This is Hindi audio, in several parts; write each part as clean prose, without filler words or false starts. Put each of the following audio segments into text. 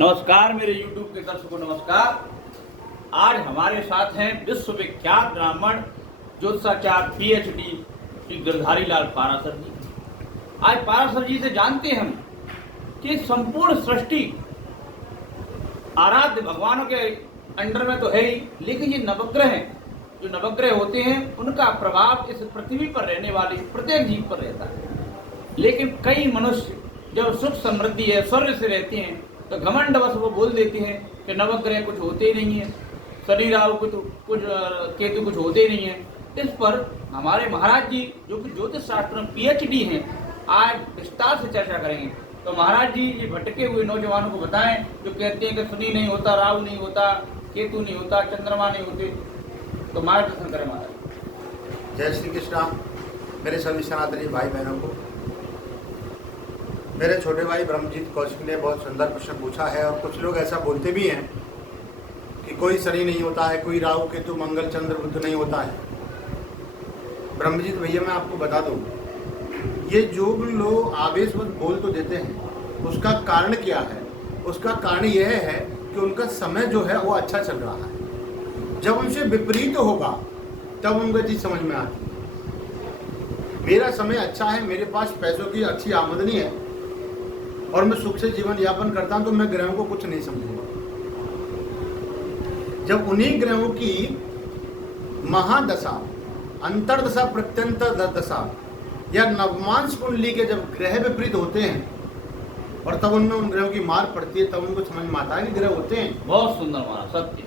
नमस्कार मेरे YouTube के दर्शकों, नमस्कार। आज हमारे साथ हैं विश्वविख्यात ब्राह्मण ज्योतिषाचार्य PhD श्री गिरधारी लाल पाराशर जी। आज पाराशर जी से जानते हैं हम कि संपूर्ण सृष्टि आराध्य भगवानों के अंडर में तो है ही, लेकिन ये नवग्रह हैं, जो नवग्रह होते हैं उनका प्रभाव इस पृथ्वी पर रहने वाले प्रत्येक जीव पर रहता है। लेकिन कई मनुष्य जब सुख समृद्धि ऐश्वर्य से रहते हैं तो घमंडवश वो बोल देते हैं कि नवग्रह कुछ होते ही नहीं है, शनि राहु कुछ केतु कुछ होते ही नहीं है। इस पर हमारे महाराज जी जो कि ज्योतिष शास्त्र में PhD हैं, आज विस्तार से चर्चा करेंगे। तो महाराज जी ये भटके हुए नौजवानों को बताएं जो कहते हैं कि शनि नहीं होता, राहु नहीं होता, केतु नहीं होता, चंद्रमा नहीं होते, तो मार्गदर्शन करें महाराज। जय श्री कृष्णा। मेरे सभी सनातनी भाई बहनों को, मेरे छोटे भाई ब्रह्मजीत कौशिक ने बहुत सुंदर प्रश्न पूछा है। और कुछ लोग ऐसा बोलते भी हैं कि कोई शनि नहीं होता है, कोई राहु केतु मंगल चंद्र बुध नहीं होता है। ब्रह्मजीत भैया मैं आपको बता दूं, ये जो भी लोग आवेशवश बोल तो देते हैं, उसका कारण क्या है? उसका कारण यह है कि उनका समय जो है वो अच्छा चल रहा है। जब उनसे विपरीत होगा तब उनको चीज समझ में आती है। मेरा समय अच्छा है, मेरे पास पैसों की अच्छी आमदनी है और मैं सुख से जीवन यापन करता हूं, तो मैं ग्रहों को कुछ नहीं समझूंगा। जब उन्हीं ग्रहों की महादशा, अंतरदशा, प्रत्यंतर दशा या नवमांश कुंडली के जब ग्रह विपरीत होते हैं और तब उनमें उन ग्रहों की मार पड़ती है, तब उनको समझ में आता है कि ग्रह होते हैं। बहुत सुंदर महाराज, सत्य।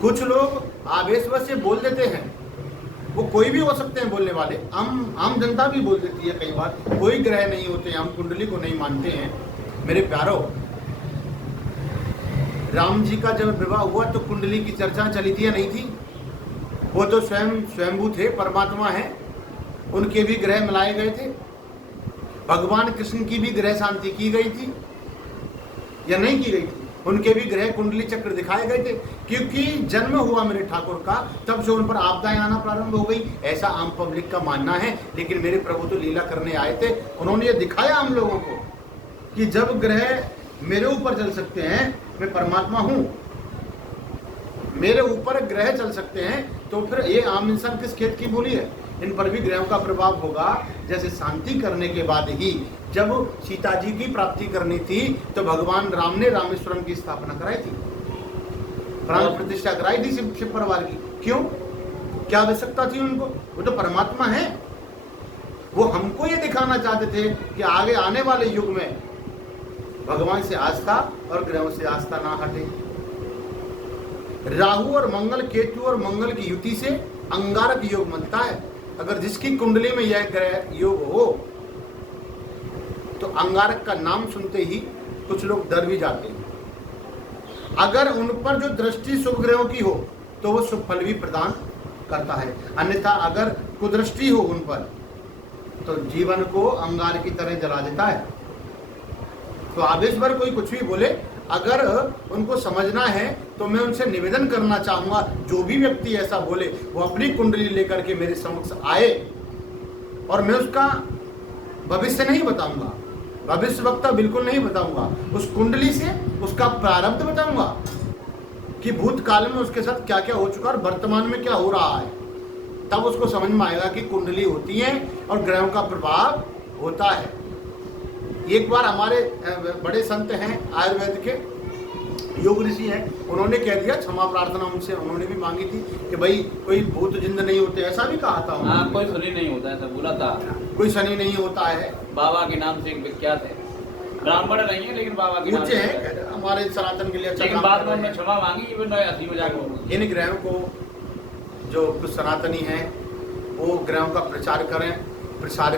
कुछ लोग आवेशवश से बोल देते हैं, वो कोई भी हो सकते हैं बोलने वाले, आम जनता भी बोल देती है कई बार, कोई ग्रह नहीं होते, हम कुंडली को नहीं मानते हैं। मेरे प्यारो, राम जी का जब विवाह हुआ तो कुंडली की चर्चा चली थी या नहीं थी? वो तो स्वयंभू थे, परमात्मा है, उनके भी ग्रह मिलाए गए थे। भगवान कृष्ण की भी ग्रह शांति की गई थी या नहीं की गई थी? उनके भी ग्रह कुंडली चक्र दिखाए गए थे। क्योंकि जन्म हुआ मेरे ठाकुर का, तब से उन पर आपदाएं आना प्रारंभ हो गई, ऐसा आम पब्लिक का मानना है। लेकिन मेरे प्रभु तो लीला करने आए थे, उन्होंने ये दिखाया हम लोगों को कि जब ग्रह मेरे ऊपर चल सकते हैं, मैं परमात्मा हूं, मेरे ऊपर ग्रह चल सकते हैं, तो फिर ये आम इंसान किस खेत की बोली है? इन पर भी ग्रहों का प्रभाव होगा। जैसे शांति करने के बाद ही जब सीता जी की प्राप्ति करनी थी तो भगवान राम ने रामेश्वरम की स्थापना कराई थी, प्राण प्रतिष्ठा कराई थी शिव परिवार की। क्यों? क्या आवश्यकता थी उनको? वो तो परमात्मा है। वो हमको ये दिखाना चाहते थे कि आगे आने वाले युग में भगवान से आस्था और ग्रहों से आस्था ना हटे। राहु और मंगल, केतु और मंगल की युति से अंगारक योग बनता है। अगर जिसकी कुंडली में यह ग्रह योग हो तो अंगारक का नाम सुनते ही कुछ लोग डर भी जाते हैं। अगर उन पर जो दृष्टि शुभ ग्रहों की हो तो वो शुभ फल भी प्रदान करता है, अन्यथा अगर कुदृष्टि हो उन पर तो जीवन को अंगार की तरह जला देता है। तो आवेश भर कोई कुछ भी बोले, अगर उनको समझना है तो मैं उनसे निवेदन करना चाहूंगा, जो भी व्यक्ति ऐसा बोले वो अपनी कुंडली लेकर के मेरे समक्ष आए और मैं उसका भविष्य नहीं बताऊंगा, भविष्य वक्ता बिल्कुल नहीं बताऊंगा, उस कुंडली से उसका प्रारब्ध बताऊंगा कि भूतकाल में उसके साथ क्या क्या हो चुका और वर्तमान में क्या हो रहा है। तब उसको समझ में आएगा कि कुंडली होती है और ग्रहों का प्रभाव होता है। एक बार हमारे बड़े संत हैं, आयुर्वेद के योग ऋषि हैं, उन्होंने कह दिया, क्षमा प्रार्थना उनसे उन्होंने भी मांगी थी कि भाई कोई भूत जिंद नहीं होते, ऐसा भी कहा था। हाँ, कोई शनि नहीं होता, ऐसा बोला था। कोई शनि नहीं होता है। बाबा के नाम से एक विख्यात है, ब्राह्मण नहीं है लेकिन बाबा के नाम ऊंचे से हैं, हमारे सनातन के लिए अच्छा लेकिन काम बाद कर में रहे उन्होंने हैं। क्षमा मांगी, ये भी हंसी मजाक में। इन ग्रहों को, जो कुछ सनातनी हैं वो ग्रहों का प्रचार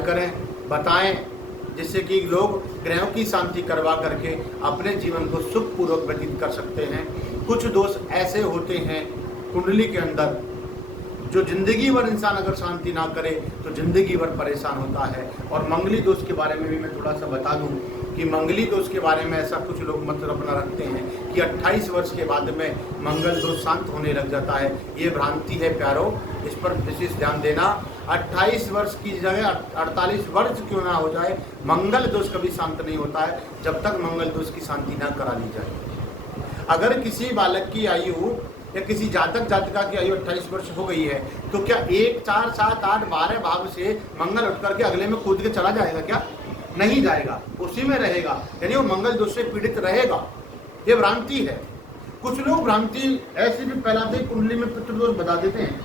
करें, बताएं, जिससे कि लोग ग्रहों की शांति करवा करके अपने जीवन को सुखपूर्वक व्यतीत कर सकते हैं। कुछ दोष ऐसे होते हैं कुंडली के अंदर जो जिंदगी भर इंसान अगर शांति ना करे तो जिंदगी भर परेशान होता है। और मंगली दोष के बारे में भी मैं थोड़ा सा बता दूं कि मंगली दोष के बारे में ऐसा कुछ लोग मत अपना रखते हैं कि 28 वर्ष के बाद में मंगल दोष शांत होने लग जाता है। ये भ्रांति है प्यारो, इस पर विशेष ध्यान देना। 28 वर्ष की जगह 48 वर्ष क्यों ना हो जाए, मंगल दोष कभी शांत नहीं होता है जब तक मंगल दोष की शांति ना करा ली जाए। अगर किसी बालक की आयु या किसी जातक जातिका की आयु 28 वर्ष हो गई है तो क्या 1, 4, 7, 8, 12 भाव से मंगल उठ करके अगले में कूद के चला जाएगा? क्या नहीं जाएगा, उसी में रहेगा, यानी वो मंगल दोष से पीड़ित रहेगा। ये भ्रांति है। कुछ लोग भ्रांति ऐसी भी फैलाते कुंडली में पितृदोष बता देते हैं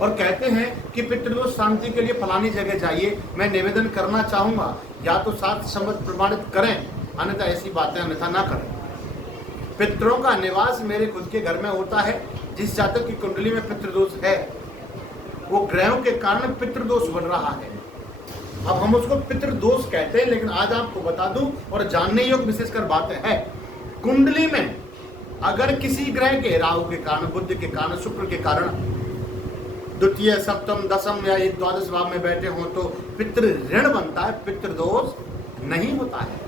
और कहते हैं कि पितृदोष शांति के लिए फलानी जगह जाइए, मैं निवेदन करना चाहूंगा, या तो शास्त्र सम्मत प्रमाणित करें, अन्यथा ऐसी बातें अन्यथा ना करें। पितरों का निवास मेरे खुद के घर में होता है। जिस जातक की कुंडली में पितृदोष है वो ग्रहों के कारण पितृदोष बन रहा है। अब हम उसको पितृदोष कहते हैं, लेकिन आज आपको बता दूं और जानने योग्य विशेषकर बातें है, कुंडली में अगर किसी ग्रह के, राहु के कारण, बुध के कारण, शुक्र के कारण द्वितीय, सप्तम, दसम या 12 भाव में बैठे हो तो पितृ ऋण बनता है, पितृदोष नहीं होता है।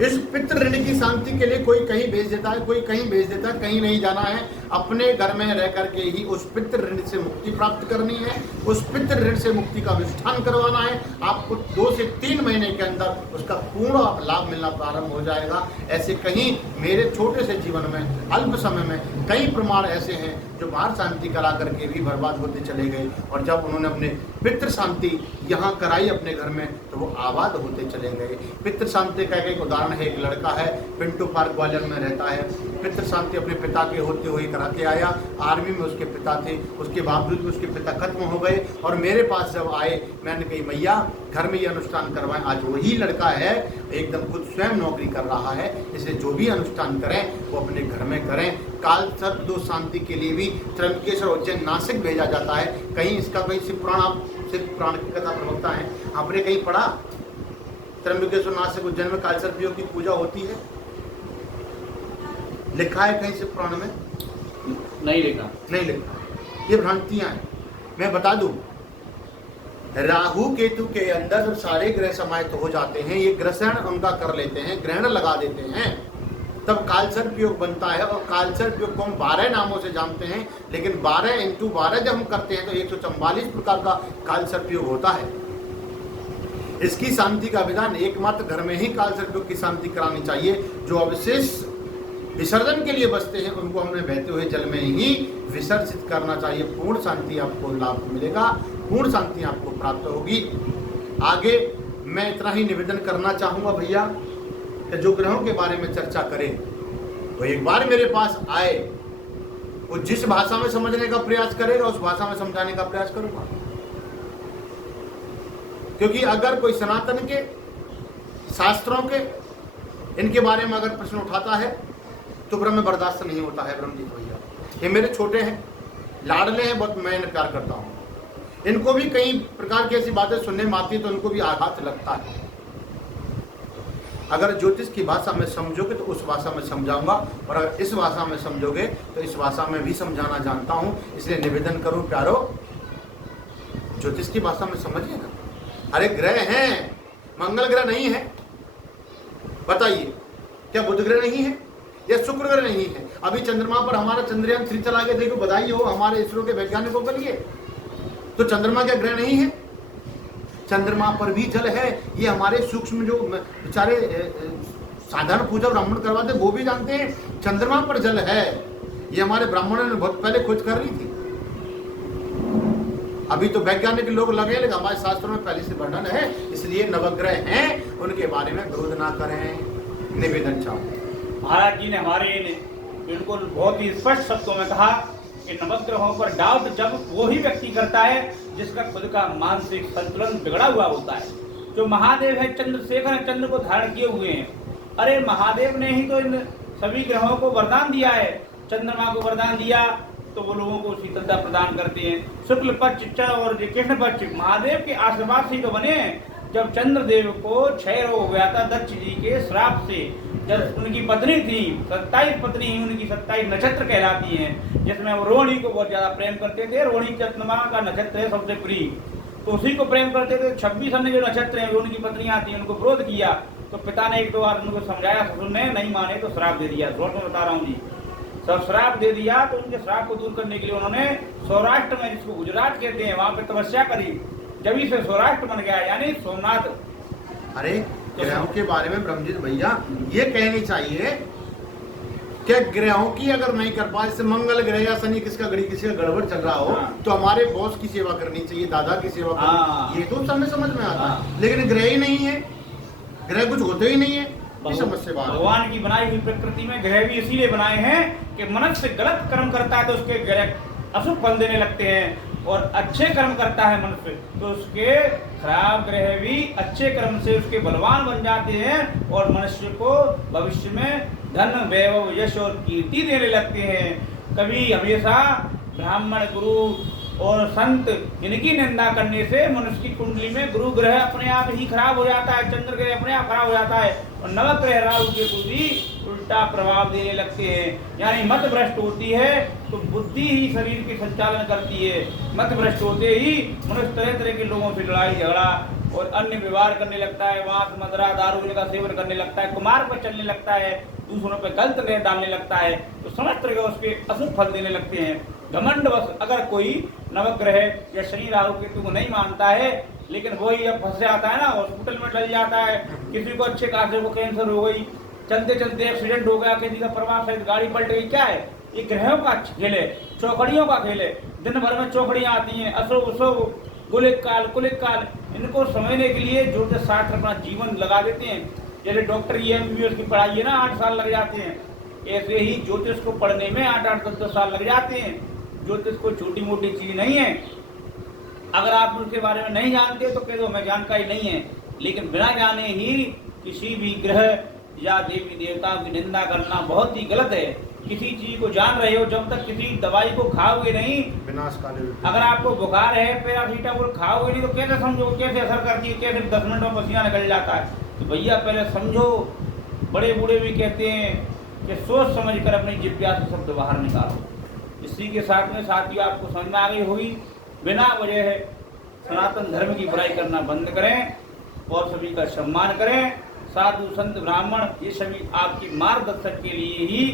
इस पितृ ऋण की शांति के लिए कोई कहीं भेज देता है, कोई कहीं भेज देता है, कहीं नहीं जाना है, अपने घर में रह करके ही उस पितृ ऋण से मुक्ति प्राप्त करनी है, उस पितृ ऋण से मुक्ति का अनुष्ठान करवाना है। आपको 2 से 3 महीने के अंदर उसका पूर्ण लाभ मिलना प्रारंभ हो जाएगा। ऐसे कहीं मेरे छोटे से जीवन में, अल्प समय में कई प्रमाण ऐसे हैं जो बाहर शांति करा करके भी बर्बाद होते चले गए, और जब उन्होंने अपने पितृ शांति यहाँ कराई अपने घर में तो वो आबाद होते चले गए। पितृ शांति का एक उदाहरण है, एक लड़का है, पिंटू पार्क ग्वालियर में रहता है, पितृ शांति अपने पिता के होते हुए करा के आया। आर्मी में उसके पिता थे, उसके बावजूद भी उसके पिता खत्म हो गए, और मेरे पास जब आए मैंने कही मैया घर में ये अनुष्ठान करवाएं। आज वही लड़का है, एकदम खुद स्वयं नौकरी कर रहा है। इसलिए जो भी अनुष्ठान करें वो अपने घर में करें। काल सर्प दोष शांति के लिए भी त्र्यंबकेश्वर, उज्जैन, नासिक भेजा जाता है। कहीं इसका कोई शिव पुराण, आप शिव पुराण की कथा प्रवक्ता है, आपने कहीं पढ़ा त्र्यंबकेश्वर, नासिक, उज्जैन में काल सर्प योग की पूजा होती है? लिखा है कहीं शिव पुराण में? नहीं लिखा, नहीं लिखा। ये भ्रांतियां हैं। मैं बता दूं, राहु केतु के अंदर जब सारे ग्रह समाहित हो जाते हैं, ये ग्रहण उनका कर लेते हैं, ग्रहण लगा देते हैं, तब कालसर्प योग बनता है। और कालसर्प योग को हम 12 नामों से जानते हैं, लेकिन 12 × 12 जब हम करते हैं तो 144 प्रकार का कालसर्प योग होता है। इसकी शांति का विधान एकमात्र घर में ही कालसर्प योग की शांति करानी चाहिए। जो अवशेष विसर्जन के लिए बचते हैं उनको हमने बहते हुए जल में ही विसर्जित करना चाहिए। पूर्ण शांति आपको लाभ मिलेगा, पूर्ण शांति आपको प्राप्त होगी। आगे मैं इतना ही निवेदन करना चाहूँगा भैया कि जो ग्रहों के बारे में चर्चा करें वो एक बार मेरे पास आए, वो जिस भाषा में समझने का प्रयास करेगा उस भाषा में समझाने का प्रयास करूँगा। क्योंकि अगर कोई सनातन के, शास्त्रों के, इनके बारे में अगर प्रश्न उठाता है तो ब्रह्म बर्दाश्त नहीं होता है। ब्रह्मजीत भैया ये मेरे छोटे हैं, लाडले हैं, बहुत मैं इन्हें प्यार करता हूँ। इनको भी कई प्रकार की ऐसी बातें सुनने में आती है तो उनको भी आघात लगता है। अगर ज्योतिष की भाषा में समझोगे तो उस भाषा में समझाऊंगा, और अगर इस भाषा में समझोगे तो इस भाषा में भी समझाना जानता हूँ। इसलिए निवेदन करूँ प्यारो, ज्योतिष की भाषा में समझिए ना। अरे ग्रह हैं, मंगल ग्रह नहीं है, बताइए क्या बुध ग्रह नहीं है या शुक्र ग्रह नहीं है? अभी चंद्रमा पर हमारा चंद्रयान 3 चला के देखो, बधाई हो हमारे इसरो के वैज्ञानिकों के लिए। तो चंद्रमा क्या ग्रह नहीं है? चंद्रमा पर भी जल है। ये हमारे सूक्ष्म जो बेचारे साधारण पूजा ब्राह्मण करवाते वो भी जानते हैं चंद्रमा पर जल है। ये हमारे ब्राह्मणों ने बहुत पहले खोज कर ली थी। अभी तो वैज्ञानिक लोग लगे, लेकिन हमारे शास्त्रों में पहले से वर्णन है। इसलिए नवग्रह हैं, उनके बारे में विरोध ना करें। निवेदन चाहूँ महाराज जी ने हमारे बिल्कुल बहुत ही स्पष्ट शब्दों में कहा कि नवग्रहों पर डाउट जब वो ही व्यक्ति करता है जिसका खुद का मानसिक संतुलन बिगड़ा हुआ होता है। जो महादेव है, चंद्रशेखर है, चंद्र को धारण किए हुए हैं। अरे महादेव ने ही तो इन सभी ग्रहों को वरदान दिया है। चंद्रमा को वरदान दिया तो वो लोगों को शीतलता प्रदान करते हैं। शुक्ल पक्ष और कृष्ण पक्ष महादेव के आशीर्वाद से तो बने हैं। जब चंद्रदेव को क्षय रोग हो गया था दक्ष जी के श्राप से, जब उनकी पत्नी थी, 27 पत्नी ही उनकी 27 नक्षत्र कहलाती हैं, जिसमें वो रोहिणी को बहुत ज्यादा प्रेम करते थे। रोहिणी चंद्रमा का नक्षत्र है सबसे प्रिय, तो उसी को प्रेम करते थे। 26 अन्य जो नक्षत्र हैं उनकी पत्नियां थी, उनको विरोध किया तो पिता ने 1-2 बार उनको समझाया, ससुर ने नहीं माने तो श्राप दे दिया। जोर में बता रहा हूँ जी। सब श्राप दे दिया, तो उनके श्राप को दूर करने के लिए उन्होंने सौराष्ट्र में, जिसको गुजरात कहते हैं, वहां पे तपस्या करी, जब से सौराष्ट्र बन गया, यानी सोमनाथ। अरे ग्रहों के बारे में ब्रह्मजीत भैया ये कहनी चाहिए कि ग्रहों की अगर नहीं कर पाए, जैसे मंगल ग्रह या शनि किसका गड़बड़ चल रहा हो, हाँ। तो हमारे बॉस की सेवा करनी चाहिए, दादा की सेवा हाँ। करनी, ये तो समय समझ में आता हाँ। है। लेकिन ग्रह ही नहीं है, ग्रह कुछ होते ही नहीं है, इस समस्या बात है। भगवान की बनाई हुई प्रकृति में ग्रह भी इसीलिए बनाए हैं कि मनुष्य गलत कर्म करता है तो उसके ग्रह अशुभ फल देने लगते हैं, और अच्छे कर्म करता है मनुष्य तो उसके खराब ग्रह भी अच्छे कर्म से उसके बलवान बन जाते हैं, और मनुष्य को भविष्य में धन, वैभव, यश और कीर्ति देने लगते हैं। कभी हमेशा ब्राह्मण, गुरु और संत इनकी निंदा करने से मनुष्य की कुंडली में गुरु ग्रह अपने आप ही खराब हो जाता है, चंद्र ग्रह अपने आप खराब हो जाता है, और नवग्रह राहु केतु भी उल्टा प्रभाव देने लगते हैं। यानी मत भ्रष्ट होती है तो बुद्धि ही शरीर के संचालन करती है। मत भ्रष्ट होते ही मनुष्य तरह तरह के लोगों से लड़ाई झगड़ा और अन्य व्यवहार करने लगता है, वास, मदरा, दारू का सेवन करने लगता है, कुमार्ग पर चलने लगता है, दूसरों पर गलत निर्णय डालने लगता है, तो समस्त तरह उसके अशुभ फल देने लगते हैं। घमंडवश अगर कोई नवग्रह या शनि राहु केतु को नहीं मानता है, लेकिन वही अब फंस जाता है ना, हॉस्पिटल में डल जाता है, किसी को अच्छे खासे को कैंसर हो गई, चलते चलते एक्सीडेंट हो गया, किसी का परिवार सहित गाड़ी पलट गई, क्या है ये? ग्रहों का खेल है, चौकड़ियों का खेल है। दिन भर में चौकड़ियां आती हैं, अशुभ शुभ, गुलिक काल, कुलिक काल, इनको समझने के लिए ज्योतिष शास्त्र अपना जीवन लगा देते हैं। जैसे डॉक्टर की MBBS की पढ़ाई है ना, 8 साल लग जाते हैं, ऐसे ही ज्योतिष को पढ़ने में 8-8, 10-10 साल लग जाते हैं। ज्योतिष कोई छोटी मोटी चीज नहीं है। अगर आप उसके बारे में नहीं जानते तो कह दो हमें जानकारी नहीं है, लेकिन बिना जाने ही किसी भी ग्रह या देवी देवताओं की निंदा करना बहुत ही गलत है। किसी चीज को जान रहे हो, जब तक किसी दवाई को खाओगे नहीं, विनाशकाली। अगर आपको बुखार है, पैरासीटामोल खाओगे नहीं तो कैसे समझो कैसे असर करती है, कैसे 10 मिनट में पसीना निकल जाता है। तो भैया पहले समझो। बड़े बूढ़े भी कहते हैं कि सोच समझ कर अपनी जिज्ञासा से शब्द बाहर निकालो। इसी के साथ में साथियों आपको समझ में आ गई होगी, बिना वजह सनातन धर्म की बुराई करना बंद करें और सभी का सम्मान करें। साधु संत ब्राह्मण ये सभी आपकी मार्गदर्शक के लिए ही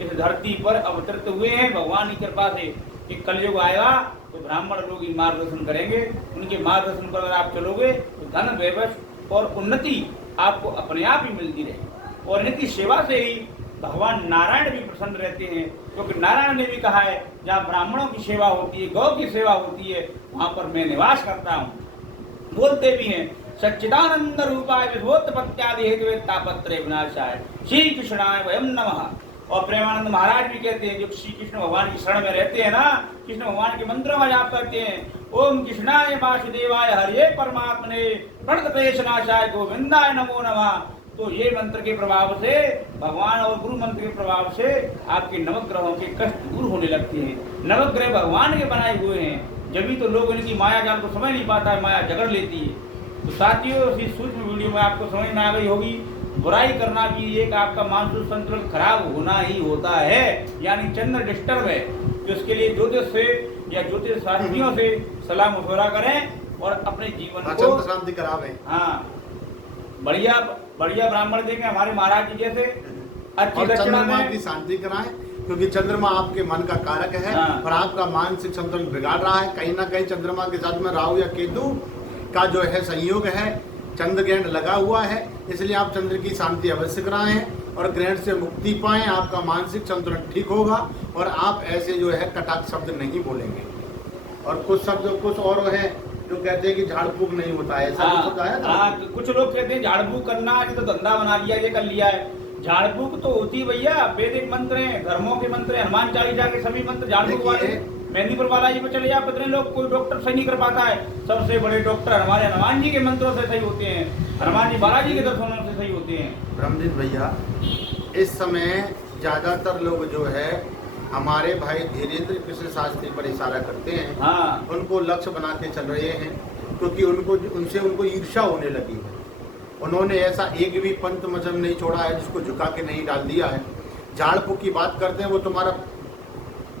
इस धरती पर अवतरित हुए हैं। भगवान की कृपा से एक कलयुग आएगा तो ब्राह्मण लोग ही मार्गदर्शन करेंगे। उनके मार्गदर्शन पर अगर आप चलोगे तो धन, वैभव और उन्नति आपको अपने आप ही मिलती रहेगी। और इनकी सेवा से ही भगवान नारायण भी प्रसन्न रहते हैं, क्योंकि नारायण ने भी कहा है जहाँ ब्राह्मणों की सेवा होती है, गौ की सेवा होती है, वहाँ पर मैं निवास करता हूँ। बोलते भी हैं सच्चिदानंद रूपाय विभूतपत्यादि हेतु तापत्रय विनाशाय श्री कृष्णाय वयम नमः। और प्रेमानंद महाराज भी कहते हैं, जो श्री कृष्ण भगवान की शरण में रहते हैं ना, कृष्ण भगवान के मंत्रों का जाप करते हैं, ओम कृष्णाय वासुदेवाय हरे परमात्मने प्रणतपेशनाशाय गोविंदाय नमो नमः। तो ये मंत्र के प्रभाव से, भगवान और गुरु मंत्र के प्रभाव से आपके नवग्रहों के कष्ट दूर होने लगते हैं। नवग्रह भगवान के बनाए हुए हैं, जब भी तो लोग इनकी माया जाल को समझ नहीं पाता है, माया जगड़ लेती है। तो साथियों इस सूक्ष्म वीडियो में आपको समझ में आ गई होगी, बुराई करना भी एक आपका मानसिक संतुलन खराब होना ही होता है, यानी चंद्र डिस्टर्ब है। तो इसके लिए ज्योतिष से या ज्योतिष शास्त्रियों से सलाह मशवरा करें और अपने जीवन को शांति करावें। हाँ, बढ़िया बढ़िया ब्राह्मण देंगे हमारे महाराज जी जैसे, अच्छी दक्षिणा की शांति कराएं, क्योंकि चंद्रमा आपके मन का कारक है। हाँ। और आपका मानसिक संतुलन बिगाड़ रहा है। कहीं ना कहीं चंद्रमा के साथ में राहु या केतु का जो है संयोग है, चंद्र ग्रहण लगा हुआ है, इसलिए आप चंद्र की शांति अवश्य कराएं और ग्रहण से मुक्ति पाएं। आपका मानसिक संतुलन ठीक होगा और आप ऐसे जो है कटाक्ष शब्द नहीं बोलेंगे। और कुछ शब्द कुछ और है जो कहते हैं कि झाड़ फूक नहीं होता है, ऐसा कुछ होता है ना? कुछ लोग कहते हैं झाड़ फूक करना है तो धंधा बना लिया, ये कर लिया है। झाड़ फूक तो होती भैया वैदिक मंत्र हैं, धर्मों के मंत्र हैं, हनुमान चालीसा के सभी मंत्र झाड़ फूक वाले। मेहंदीपुर बालाजी पे चले जाओ, कितने लोग, कोई डॉक्टर सही नहीं कर पाता है। सबसे बड़े डॉक्टर हमारे हनुमान जी के मंत्रों से सही होते हैं, हनुमान जी बालाजी के दर्शनों से सही होते हैं। ब्रह्मजीत भैया इस समय ज्यादातर लोग जो है हमारे भाई धीरेन्द्र कृष्ण शास्त्री पर इशारा करते हैं। हाँ। उनको लक्ष्य बना के चल रहे हैं, क्योंकि उनको ईर्ष्या होने लगी है। उन्होंने ऐसा एक भी पंथ मजहब नहीं छोड़ा है जिसको झुका के नहीं डाल दिया है। झाड़ फूक की बात करते हैं, वो तुम्हारा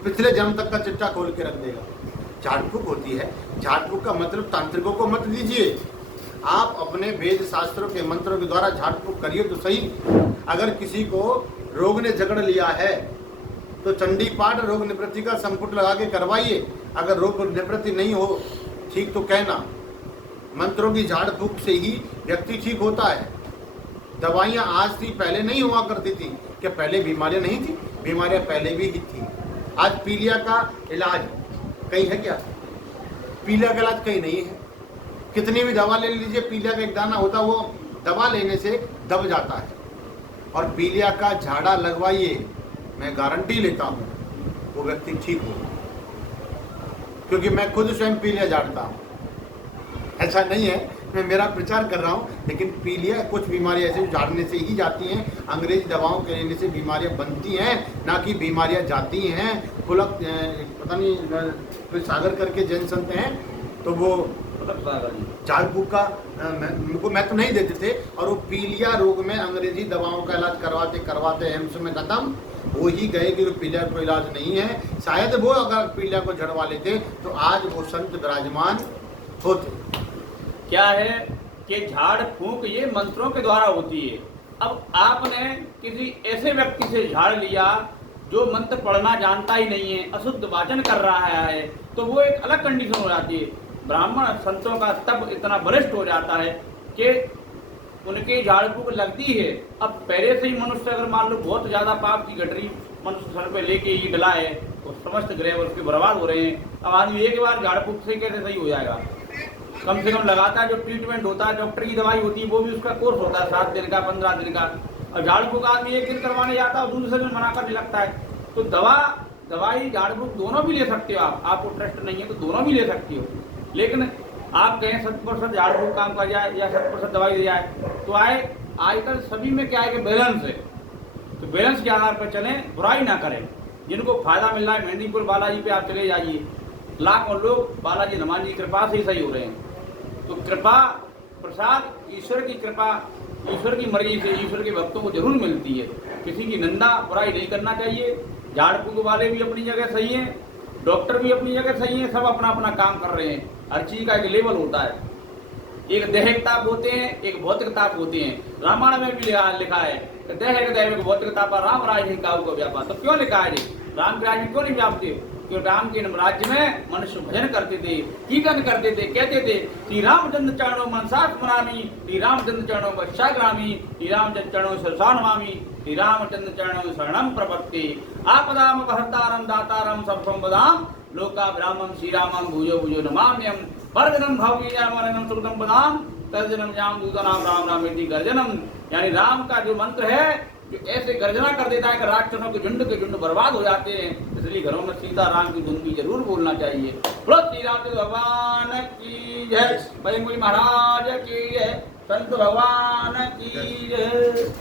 पिछले जन्म तक का चिट्ठा खोल के रख देगा। झाड़ फूक होती है, झाड़ फूक का मतलब तांत्रिकों को मत दीजिए, आप अपने वेद शास्त्रों के मंत्रों के द्वारा झाड़ फूक करिए तो सही। अगर किसी को रोग ने जकड़ लिया है तो चंडी पाठ रोग निवृत्ति का संपुट लगा के करवाइए। अगर रोग निवृत्ति नहीं हो ठीक तो कहना। मंत्रों की झाड़ फूक से ही व्यक्ति ठीक होता है। दवाइयाँ आज थी, पहले नहीं हुआ करती थी। क्या पहले बीमारियाँ नहीं थी? बीमारियाँ पहले भी ही थी। आज पीलिया का इलाज कहीं है क्या? पीलिया का इलाज कहीं नहीं है। कितनी भी दवा ले लीजिए, पीलिया का एक दाना होता वो दवा लेने से दब जाता है। और पीलिया का झाड़ा लगवाइए, मैं गारंटी लेता हूँ वो व्यक्ति ठीक हो, क्योंकि मैं खुद स्वयं पीलिया झाड़ता हूँ। ऐसा नहीं है मैं मेरा प्रचार कर रहा हूँ, लेकिन पीलिया कुछ बीमारियाँ ऐसे झाड़ने से ही जाती हैं। अंग्रेजी दवाओं के लेने से बीमारियाँ बनती हैं, ना कि बीमारियाँ जाती हैं। पुलक पता नहीं कोई सागर करके जैन संत हैं, तो वो झाड़ फूक का मैं तो नहीं देते थे, और वो पीलिया रोग में अंग्रेजी दवाओं का इलाज करवाते एम्स में खत्म वो ही गए कि पीलिया को इलाज नहीं है। शायद वो अगर पीलिया को झड़वा लेते तो आज वो संत विराजमान होते। क्या है कि झाड़ फूंक ये मंत्रों के द्वारा होती है। अब आपने किसी ऐसे व्यक्ति से झाड़ लिया जो मंत्र पढ़ना जानता ही नहीं है, अशुद्ध वाचन कर रहा है, तो वो एक अलग कंडीशन हो जाती है। ब्राह्मण संतों का तब इतना वरिष्ठ हो जाता है कि उनकी झाड़ फूंक लगती है। अब पहले से ही मनुष्य अगर मान लो बहुत ज़्यादा पाप की गठरी मनुष्य सर पे लेके ही डला है, तो समस्त ग्रह उसके बर्बाद हो रहे हैं। अब आदमी एक बार झाड़ फूंक से कैसे सही हो जाएगा? कम से कम लगातार जो ट्रीटमेंट होता है, डॉक्टर की दवाई होती है, वो भी उसका कोर्स होता है 7 दिन का, 15 दिन का। और झाड़ फूंक आदमी एक दिन करवाने जाता है और दूसरे दिन मना करने लगता है। तो दवाई झाड़ फूंक दोनों भी ले सकते हो आप। आपको ट्रस्ट नहीं है तो दोनों भी ले सकते हो, लेकिन आप कहें 100% झाड़ फूंक काम कर जाए या 100% दवाई दे जाए, तो आजकल सभी में क्या है कि बैलेंस है। तो बैलेंस के आधार पर चलें, बुराई ना करें। जिनको फायदा मिल रहा है, मेहंदीपुर बालाजी पे आप चले जाइए, लाखों लोग बालाजी हनुमान जी की कृपा से ही सही हो रहे हैं। तो कृपा प्रसाद ईश्वर की कृपा, ईश्वर की मर्जी से ईश्वर के भक्तों को जरूर मिलती है। किसी की निंदा बुराई नहीं करना चाहिए। झाड़ फूंक वाले भी अपनी जगह सही हैं, डॉक्टर भी अपनी जगह सही हैं, सब अपना अपना काम कर रहे हैं। हर चीज का एक लेवल होता है। एक दैहिक ताप होते हैं, एक भौतिक ताप होते हैं। रामायण में भी लिखा है कि दैहिक दैविक भौतिक ताप राम राज नहीं काऊ को व्यापा। तो क्यों लिखा है जी? राम के राज्य में क्यों नहीं व्यापते? क्योंकि राम के राज्य में मनुष्य भजन करते थे, कीर्तन करते थे, कहते थे श्री रामचंद्र चरणों मनसा स्मरामी, श्री रामचंद्र चरणों पश्चाग्रामी, श्री रामचंद्र चरणों सरसा नमामि, श्री रामचंद्र चरणों शरणम प्रपत्ति। आपदाम हरतारम दातारम सर्वसंपदाम लोका ब्राह्मण श्री रामम भुजो भुजो नमाम्यम। वर्धनम भावगीनम सुकृतम पदाम तर्जनम जाम दूतनाम राम रामेति गर्जनम। यानी राम का जो मंत्र है जो ऐसे गर्जना कर देता है कि राक्षसों के झुंड बर्बाद हो जाते हैं। इसलिए घरों में सीता राम की धुन भी जरूर बोलना चाहिए। बोलो श्री राम भगवान की जय, भाई महाराज की जय, संत भगवान की जय।